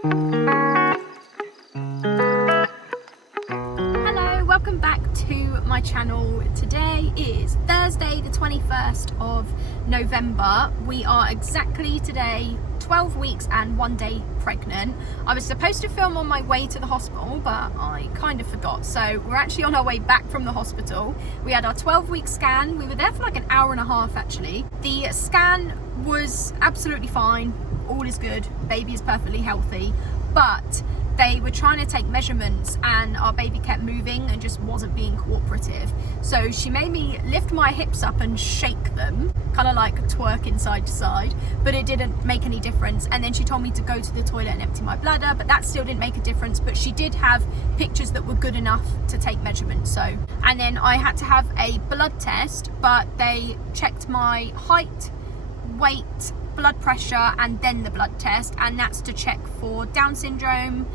Hello, welcome back to my channel. Today is Thursday the 21st of November. We are exactly today 12 weeks and 1 day pregnant. I was supposed to film on my way to the hospital, but I kind of forgot. So we're actually on our way back from the hospital. We had our 12-week scan. We were there for like an hour and a half actually. The scan was absolutely fine. All is good. Baby is perfectly healthy. But they were trying to take measurements and our baby kept moving and just wasn't being cooperative. So she made me lift my hips up and shake them, kind of like twerking side to side, but it didn't make any difference. And then she told me to go to the toilet and empty my bladder, but that still didn't make a difference. But she did have pictures that were good enough to take measurements. So, and then I had to have a blood test, but they checked my height, weight, blood pressure, and then the blood test, and that's to check for Down syndrome.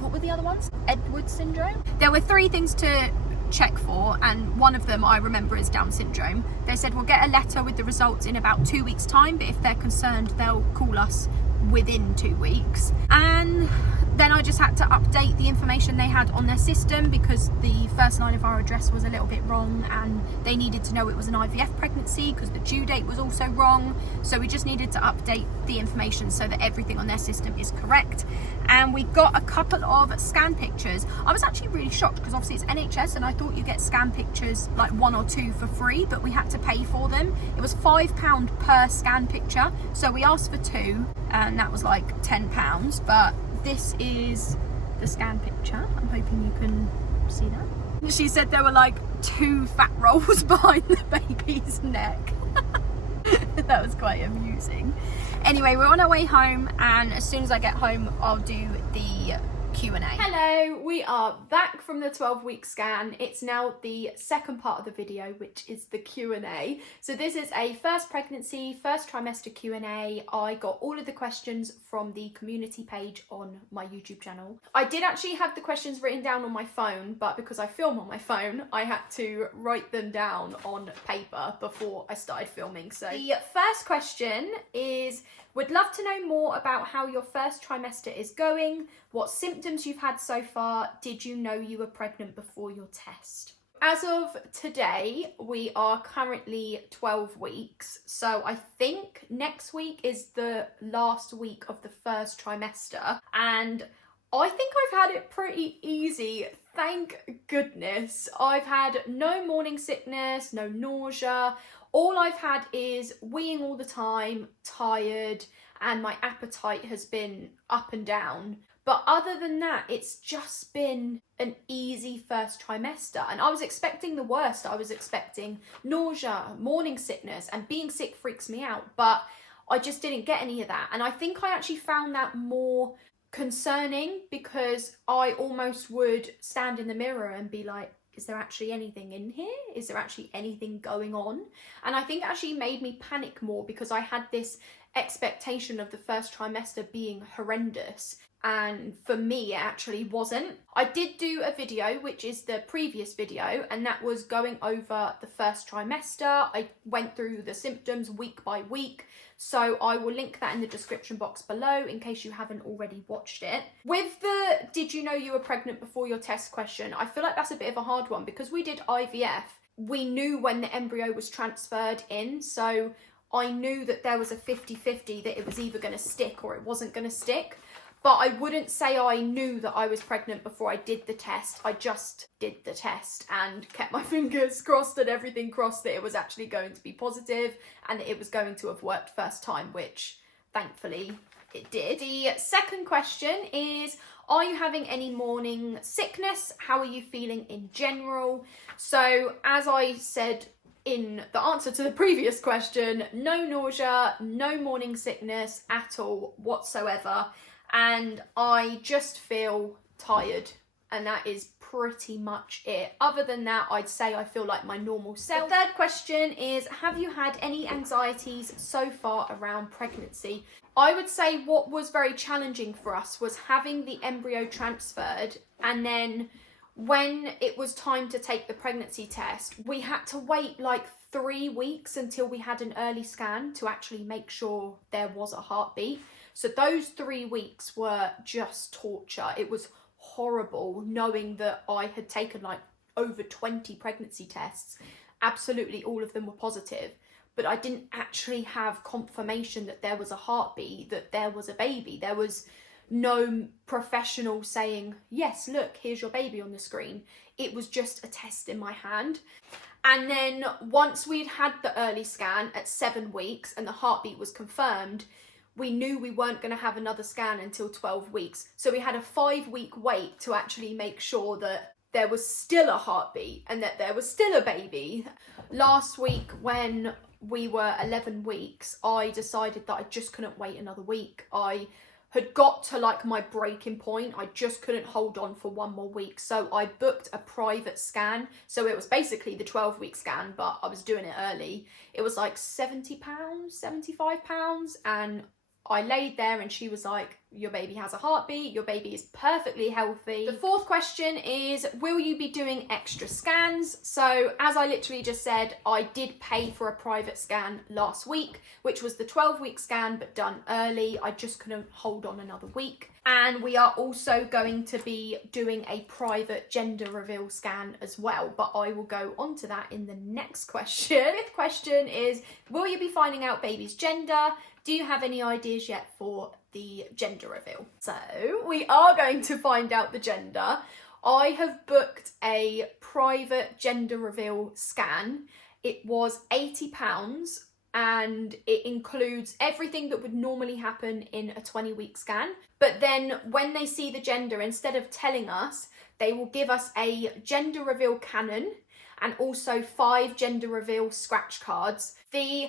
What were the other ones? Edwards syndrome? There were 3 things to check for, and one of them I remember is Down syndrome. They said we'll get a letter with the results in about 2 weeks time, but if they're concerned they'll call us within 2 weeks. And then I just had to update the information they had on their system because the first line of our address was a little bit wrong and they needed to know it was an IVF pregnancy because the due date was also wrong. So we just needed to update the information so that everything on their system is correct. And we got a couple of scan pictures. I was actually really shocked because obviously it's NHS and I thought you get scan pictures like 1 or 2 for free, but we had to pay for them. It was £5 per scan picture. So we asked for 2 and that was like £10, but this is the scan picture. I'm hoping you can see that. She said there were like 2 fat rolls behind the baby's neck. That was quite amusing. Anyway, we're on our way home, and as soon as I get home, I'll do the Q&A. Hello, we are back from the 12-week scan. It's now the second part of the video, which is the Q&A. So this is a first pregnancy, first trimester Q&A. I got all of the questions from the community page on my YouTube channel. I did actually have the questions written down on my phone, but because I film on my phone, I had to write them down on paper before I started filming. So the first question is, would love to know more about how your first trimester is going, what symptoms you've had so far, did you know you were pregnant before your test? As of today, we are currently 12 weeks, so I think next week is the last week of the first trimester, and I think I've had it pretty easy, thank goodness. I've had no morning sickness, no nausea. All I've had is weeing all the time, tired, and my appetite has been up and down. But other than that, it's just been an easy first trimester. And I was expecting the worst. I was expecting nausea, morning sickness, and being sick freaks me out. But I just didn't get any of that. And I think I actually found that more concerning because I almost would stand in the mirror and be like, is there actually anything in here? Is there actually anything going on? And I think it actually made me panic more because I had this expectation of the first trimester being horrendous. And for me, it actually wasn't. I did do a video, which is the previous video, and that was going over the first trimester. I went through the symptoms week by week. So I will link that in the description box below in case you haven't already watched it. With the did you know you were pregnant before your test question, I feel like that's a bit of a hard one because we did IVF. We knew when the embryo was transferred in, so I knew that there was a 50-50 that it was either going to stick or it wasn't going to stick. But I wouldn't say I knew that I was pregnant before I did the test. I just did the test and kept my fingers crossed and everything crossed that it was actually going to be positive and that it was going to have worked first time, which thankfully it did. The second question is, are you having any morning sickness? How are you feeling in general? So as I said in the answer to the previous question, no nausea, no morning sickness at all whatsoever. And I just feel tired, and that is pretty much it. Other than that, I'd say I feel like my normal self. The third question is, have you had any anxieties so far around pregnancy? I would say what was very challenging for us was having the embryo transferred, and then when it was time to take the pregnancy test, we had to wait like 3 weeks until we had an early scan to actually make sure there was a heartbeat. So those 3 weeks were just torture. It was horrible knowing that I had taken like over 20 pregnancy tests. Absolutely all of them were positive, but I didn't actually have confirmation that there was a heartbeat, that there was a baby. There was no professional saying, yes, look, here's your baby on the screen. It was just a test in my hand. And then once we'd had the early scan at 7 weeks and the heartbeat was confirmed, we knew we weren't going to have another scan until 12 weeks. So we had a 5-week wait to actually make sure that there was still a heartbeat and that there was still a baby. Last week, when we were 11 weeks, I decided that I just couldn't wait another week. I had got to like my breaking point. I just couldn't hold on for 1 more week. So I booked a private scan. So it was basically the 12-week scan, but I was doing it early. It was like £70, £75. And I laid there and she was like, your baby has a heartbeat, your baby is perfectly healthy. The 4th question is, will you be doing extra scans? So as I literally just said, I did pay for a private scan last week, which was the 12-week scan, but done early. I just couldn't hold on another week. And we are also going to be doing a private gender reveal scan as well, but I will go on to that in the next question. 5th question is, will you be finding out baby's gender? Do you have any ideas yet for the gender reveal? So we are going to find out the gender. I have booked a private gender reveal scan. It was £80 and it includes everything that would normally happen in a 20-week scan. But then when they see the gender, instead of telling us, they will give us a gender reveal canon and also 5 gender reveal scratch cards. The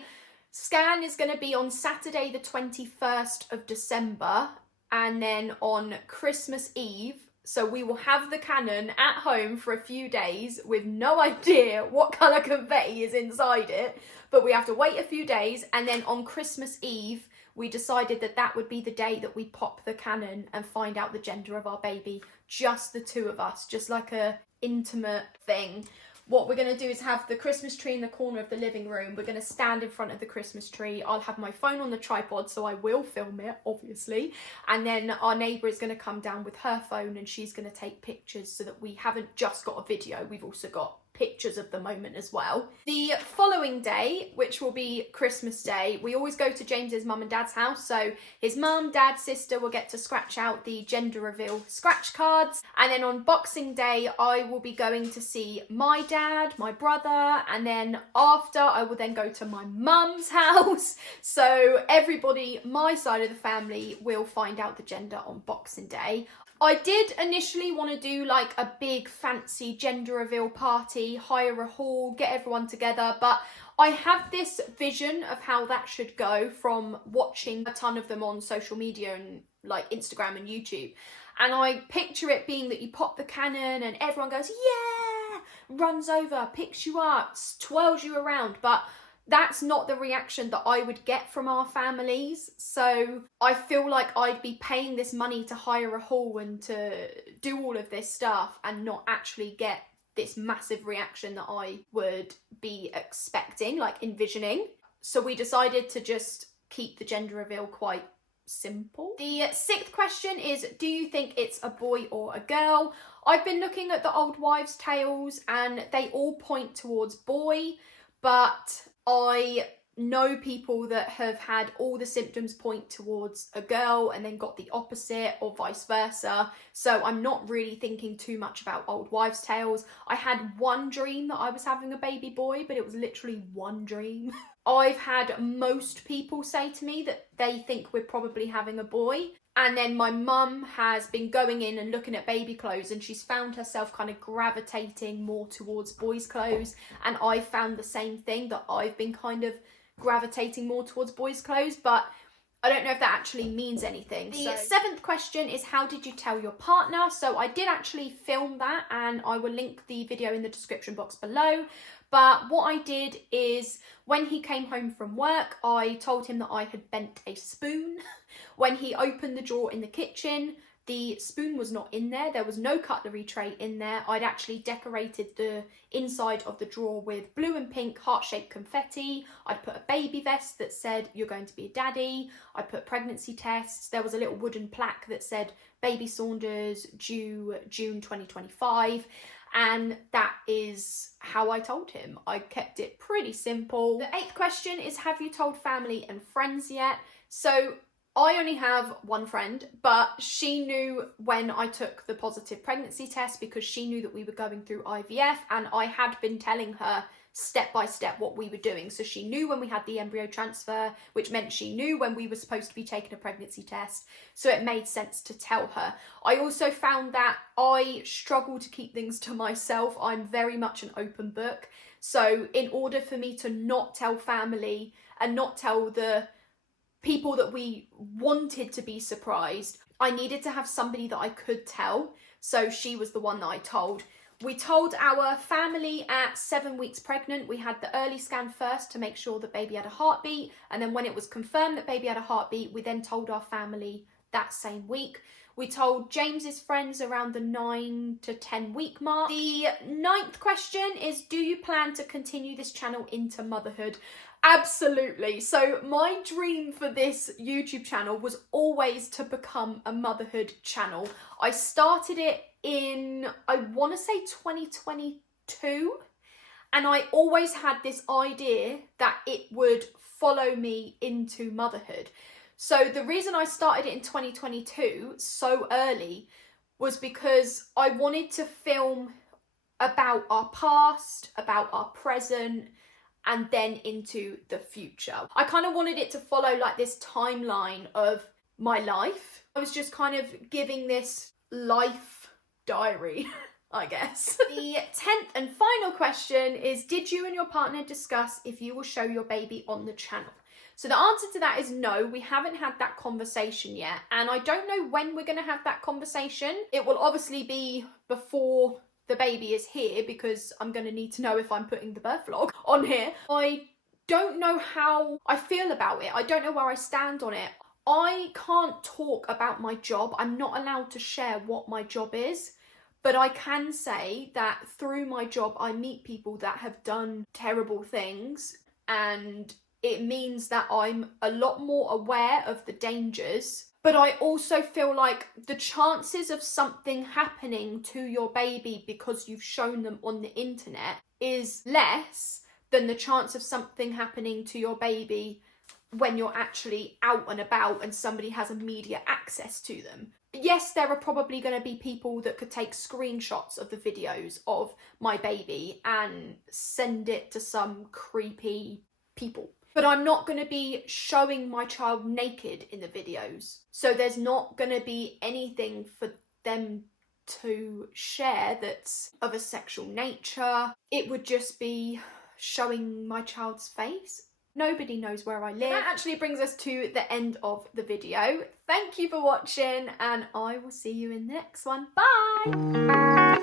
scan is going to be on Saturday the 21st of December and then on Christmas Eve. So we will have the canon at home for a few days with no idea what colour confetti is inside it, but we have to wait a few days, and then on Christmas Eve we decided that that would be the day that we pop the canon and find out the gender of our baby, just the 2 of us, just like a intimate thing. What we're going to do is have the Christmas tree in the corner of the living room. We're going to stand in front of the Christmas tree. I'll have my phone on the tripod, so I will film it, obviously. And then our neighbour is going to come down with her phone and she's going to take pictures so that we haven't just got a video, we've also got pictures of the moment as well. The following day, which will be Christmas Day, we always go to James's mum and dad's house, so his mum, dad, sister will get to scratch out the gender reveal scratch cards, and then on Boxing Day I will be going to see my dad, my brother, and then after I will then go to my mum's house. So everybody, my side of the family, will find out the gender on Boxing Day. I did initially want to do like a big fancy gender reveal party, hire a hall, get everyone together, but I have this vision of how that should go from watching a ton of them on social media and like Instagram and YouTube. And I picture it being that you pop the canon and everyone goes, yeah, runs over, picks you up, twirls you around, but that's not the reaction that I would get from our families. So I feel like I'd be paying this money to hire a hall and to do all of this stuff and not actually get this massive reaction that I would be expecting, like envisioning. So we decided to just keep the gender reveal quite simple. The 6th question is, do you think it's a boy or a girl? I've been looking at the old wives' tales and they all point towards boy, but I know people that have had all the symptoms point towards a girl and then got the opposite, or vice versa. So I'm not really thinking too much about old wives' tales. I had one dream that I was having a baby boy, but it was literally one dream. I've had most people say to me that they think we're probably having a boy. And then my mum has been going in and looking at baby clothes and she's found herself kind of gravitating more towards boys' clothes. And I found the same thing, that I've been kind of gravitating more towards boys' clothes, but I don't know if that actually means anything. The 7th question is, how did you tell your partner? So I did actually film that and I will link the video in the description box below. But what I did is, when he came home from work, I told him that I had bent a spoon. When he opened the drawer in the kitchen, The spoon was not in there. There was no cutlery tray in there. I'd actually decorated the inside of the drawer with blue and pink heart-shaped confetti. I'd put a baby vest that said, "You're going to be a daddy." I put pregnancy tests. There was a little wooden plaque that said, "Baby Saunders, due June 2025. And that is how I told him. I kept it pretty simple. The 8th question is, have you told family and friends yet? So I only have one friend, but she knew when I took the positive pregnancy test because she knew that we were going through IVF, and I had been telling her step by step what we were doing. So she knew when we had the embryo transfer, which meant she knew when we were supposed to be taking a pregnancy test. So it made sense to tell her. I also found that I struggle to keep things to myself. I'm very much an open book. So in order for me to not tell family and not tell the people that we wanted to be surprised, I needed to have somebody that I could tell. So she was the one that I told. We told our family at 7 weeks pregnant. We had the early scan first to make sure that baby had a heartbeat. And then when it was confirmed that baby had a heartbeat, we then told our family that same week. We told James's friends around the 9 to 10 week mark. The 9th question is, do you plan to continue this channel into motherhood? Absolutely. So my dream for this YouTube channel was always to become a motherhood channel. I started it in, I want to say 2022, and I always had this idea that it would follow me into motherhood. So the reason I started it in 2022 so early was because I wanted to film about our past, about our present, and then into the future. I kind of wanted it to follow like this timeline of my life. I was just kind of giving this life diary, I guess. The 10th and final question is, did you and your partner discuss if you will show your baby on the channel? So the answer to that is no, we haven't had that conversation yet. And I don't know when we're going to have that conversation. It will obviously be before the baby is here, because I'm going to need to know if I'm putting the birth vlog on here. I don't know how I feel about it. I don't know where I stand on it. I can't talk about my job. I'm not allowed to share what my job is. But I can say that through my job, I meet people that have done terrible things, and it means that I'm a lot more aware of the dangers. But I also feel like the chances of something happening to your baby because you've shown them on the internet is less than the chance of something happening to your baby when you're actually out and about and somebody has immediate access to them. Yes, there are probably going to be people that could take screenshots of the videos of my baby and send it to some creepy people. But I'm not going to be showing my child naked in the videos. So there's not going to be anything for them to share that's of a sexual nature. It would just be showing my child's face. Nobody knows where I live. That actually brings us to the end of the video. Thank you for watching, and I will see you in the next one. Bye!